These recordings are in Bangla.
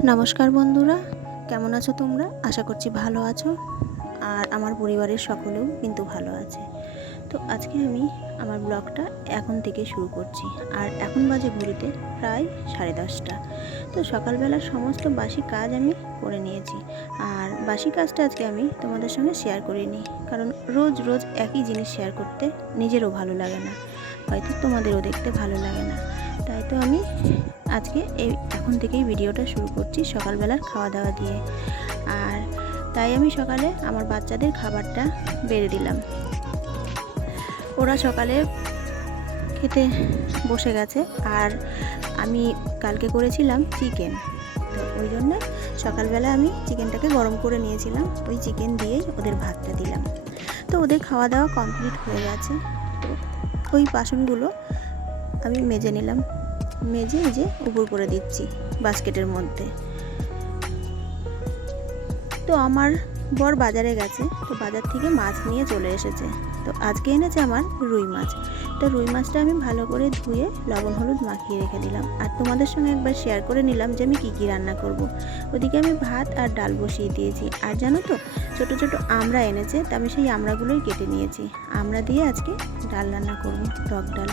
নমস্কার বন্ধুরা, কেমন আছো তোমরা? আশা করছি ভালো আছো, আর আমার পরিবারের সকলেও কিন্তু ভালো আছে। তো আজকে আমি আমার ব্লগটা এখন থেকে শুরু করছি, আর এখন বাজে ঘড়িতে প্রায় সাড়ে দশটা। তো সকালবেলার সমস্ত বাসি কাজ আমি করে নিয়েছি, আর বাসি কাজটা আজকে আমি তোমাদের সঙ্গে শেয়ার করিনি, কারণ রোজ রোজ একই জিনিস শেয়ার করতে নিজেরও ভালো লাগে না, হয়তো তোমাদেরও দেখতে ভালো লাগে না। তাই তো আমি আজকে এই এখন থেকেই ভিডিওটা শুরু করছি সকালবেলার খাওয়া দাওয়া দিয়ে। আর তাই আমি সকালে আমার বাচ্চাদের খাবারটা বেড়ে দিলাম। ওরা সকালে খেতে বসে গেছে। আর আমি কালকে করেছিলাম চিকেন। তো ওই জন্য সকালবেলা আমি চিকেনটাকে গরম করে নিয়েছিলাম। ওই চিকেন দিয়েই ওদের ভাতটা দিলাম। তো ওদের খাওয়া দাওয়া কমপ্লিট হয়ে গেছে। তো ওই বাসনগুলো আমি মেজে নিলাম। মেজে যে উপর করে দিচ্ছি বাস্কেটের মধ্যে। তো আমার বর বাজারে গেছে, তো বাজার থেকে মাছ নিয়ে চলে এসেছে। তো আজকে এনেছে আমার রুই মাছ। তো রুই মাছটা আমি ভালো করে ধুয়ে লবণ হলুদ মাখিয়ে রেখে দিলাম। আর তোমাদের সঙ্গে একবার শেয়ার করে নিলাম যে আমি কী কী রান্না করব। ওদিকে আমি ভাত আর ডাল বসিয়ে দিয়েছি। আর জানো তো, ছোট ছোট আমড়া এনেছে, তা আমি সেই আমড়াগুলোই কেটে নিয়েছি। আমড়া দিয়ে আজকে ডাল রান্না করব, টক ডাল।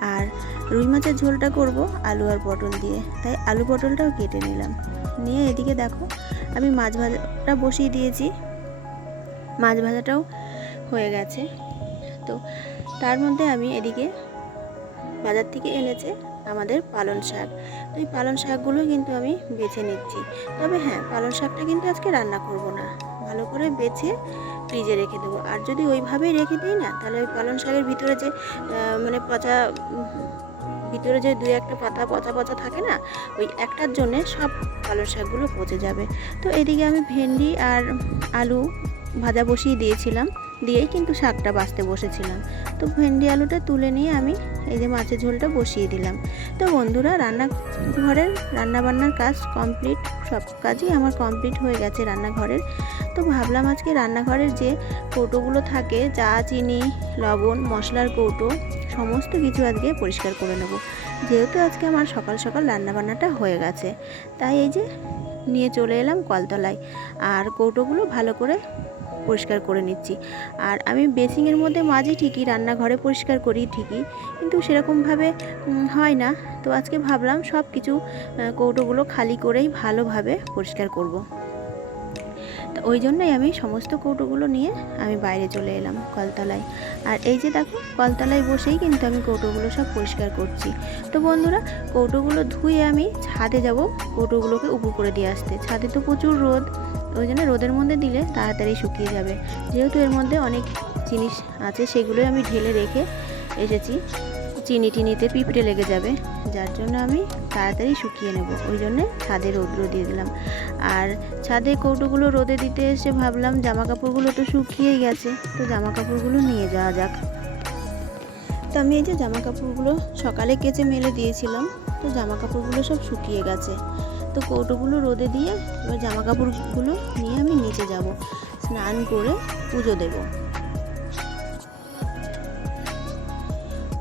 আর রুই মাছের ঝোলটা করব আলু আর পটল দিয়ে। তাই আলু পটলটাও কেটে নিলাম। নিয়ে এদিকে দেখো, আমি মাছ ভাজাটা বসিয়ে দিয়েছি। মাছ ভাজাটাও হয়ে গেছে। তো তার মধ্যে আমি এদিকে বাজার থেকে এনেছে আমাদের পালন শাক। তো এই পালন শাকগুলো কিন্তু আমি বেছে নিচ্ছি। তবে হ্যাঁ পালন শাকটা কিন্তু আজকে রান্না করব না। ভালো করে বেছে ফ্রিজে রেখে দেবো। আর যদি ওইভাবেই রেখে দিই না, তাহলে ওই পালং শাকের ভিতরে যে মানে পচা, ভিতরে যে দুই একটা পাতা পচা পচা থাকে না, ওই একটার জন্যে সব পালং শাকগুলো পচে যাবে। তো এদিকে আমি ভেন্ডি আর আলু ভাজা বসিয়ে দিয়েছিলাম। দিয়েই কিন্তু শাকটা বাঁচতে বসেছিলাম। তো ভেন্ডি আলুটা তুলে নিয়ে আমি এই যে মাছের ঝোলটা বসিয়ে দিলাম। তো বন্ধুরা, রান্নাঘরের রান্নাবান্নার কাজ কমপ্লিট, সব কাজই আমার কমপ্লিট হয়ে গেছে রান্নাঘরের। তো ভাবলাম আজকে রান্নাঘরের যে কৌটোগুলো থাকে, চা, চিনি, লবণ, মশলার কৌটো, সমস্ত কিছু আজকে পরিষ্কার করে নেব। যেহেতু আজকে আমার সকাল সকাল রান্নাবান্নাটা হয়ে গেছে, তাই এই যে নিয়ে চলে এলাম কলতলায়। আর কৌটোগুলো ভালো করে পরিষ্কার করে নিচ্ছি। আর আমি বেসিংয়ের মধ্যে মাঝে ঠিকই রান্নাঘরে পরিষ্কার করি ঠিকই, কিন্তু সেরকমভাবে হয় না। তো আজকে ভাবলাম সব কিছু কৌটোগুলো খালি করেই ভালোভাবে পরিষ্কার করব। তো ওই জন্যই আমি সমস্ত কৌটোগুলো নিয়ে আমি বাইরে চলে এলাম কলতলায়। আর এই যে দেখো, কলতলায় বসেই কিন্তু আমি কৌটোগুলো সব পরিষ্কার করছি। তো বন্ধুরা, কৌটোগুলো ধুয়ে আমি ছাদে যাব, কৌটোগুলোকে উপর করে দিয়ে আসতে। ছাদে তো প্রচুর রোদ। ওই জন্য রোদের মধ্যে দিলে তাড়াতাড়ি শুকিয়ে যাবে। যেহেতু এর মধ্যে অনেক জিনিস আছে, সেগুলোই আমি ঢেলে রেখে এসেছি। চিনি টিনিতে পিঁপড়ে লেগে যাবে, যার জন্য আমি তাড়াতাড়ি শুকিয়ে নেব। ওই জন্যে ছাদে রৌদ্র দিয়ে দিলাম। আর ছাদে কৌটোগুলো রোদে দিতে এসে ভাবলাম জামা কাপড়গুলো তো শুকিয়েই গেছে, তো জামা কাপড়গুলো নিয়ে যাওয়া যাক। তো আমি এই যে জামা কাপড়গুলো সকালে কেচে মেলে দিয়েছিলাম, তো জামা কাপড়গুলো সব শুকিয়ে গেছে। তো কৌটোগুলো রোদে দিয়ে এবার জামা কাপড়গুলো নিয়ে আমি নিচে যাব। স্নান করে পুজো দেব।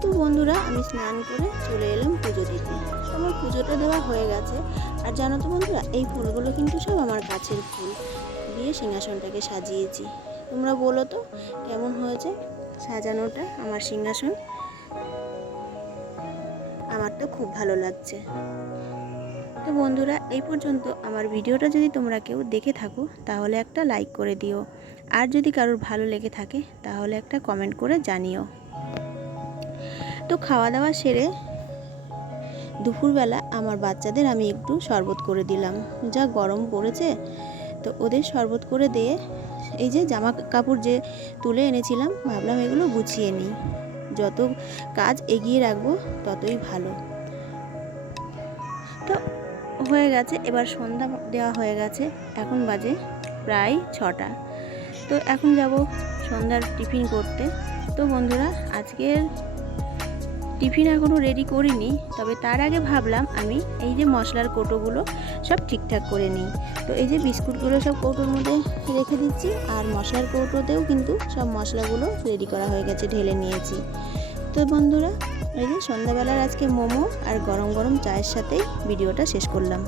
তো বন্ধুরা, আমি স্নান করে চলে এলাম পুজো দিতে। আমার পুজোটা দেওয়া হয়ে গেছে। আর জানো তো বন্ধুরা, এই ফুলগুলো কিন্তু সব আমার গাছের ফুল। দিয়ে সিংহাসনটাকে সাজিয়েছি। তোমরা বলো তো, কেমন হয়েছে সাজানোটা, আমার সিংহাসন? আমার তো খুব ভালো লাগছে। তো বন্ধুরা, এই পর্যন্ত। আমার ভিডিওটা যদি তোমরা কেউ দেখে থাকো, তাহলে একটা লাইক করে দিও। আর যদি কারোর ভালো লেগে থাকে, তাহলে একটা কমেন্ট করে জানিও। তো খাওয়া দাওয়া সেরে দুপুরবেলা আমার বাচ্চাদের আমি একটু শরবত করে দিলাম। যা গরম পড়েছে, তো ওদের শরবত করে দিয়ে এই যে জামা কাপড় যে তুলে এনেছিলাম, ভাবলাম এগুলো গুছিয়ে নিই। যত কাজ এগিয়ে রাখব, ততই ভালো। হয়ে গেছে, এবার সন্ধ্যা দেওয়া হয়ে গেছে। এখন বাজে প্রায় ছটা। তো এখন যাব সন্ধ্যার টিফিন করতে। তো বন্ধুরা, আজকের টিফিন এখনও রেডি করিনি, তবে তার আগে ভাবলাম আমি এই যে মশলার কৌটোগুলো সব ঠিকঠাক করে নিই। তো এই যে বিস্কুটগুলো সব কৌটোর মধ্যে রেখে দিচ্ছি, আর মশলার কৌটোতেও কিন্তু সব মশলাগুলো রেডি করা হয়ে গেছে, ঢেলে নিয়েছি। তো বন্ধুরা, এই যে সন্ধ্যাবেলার আজকে মোমো আর গরম গরম চায়ের সাথেই ভিডিওটা শেষ করলাম।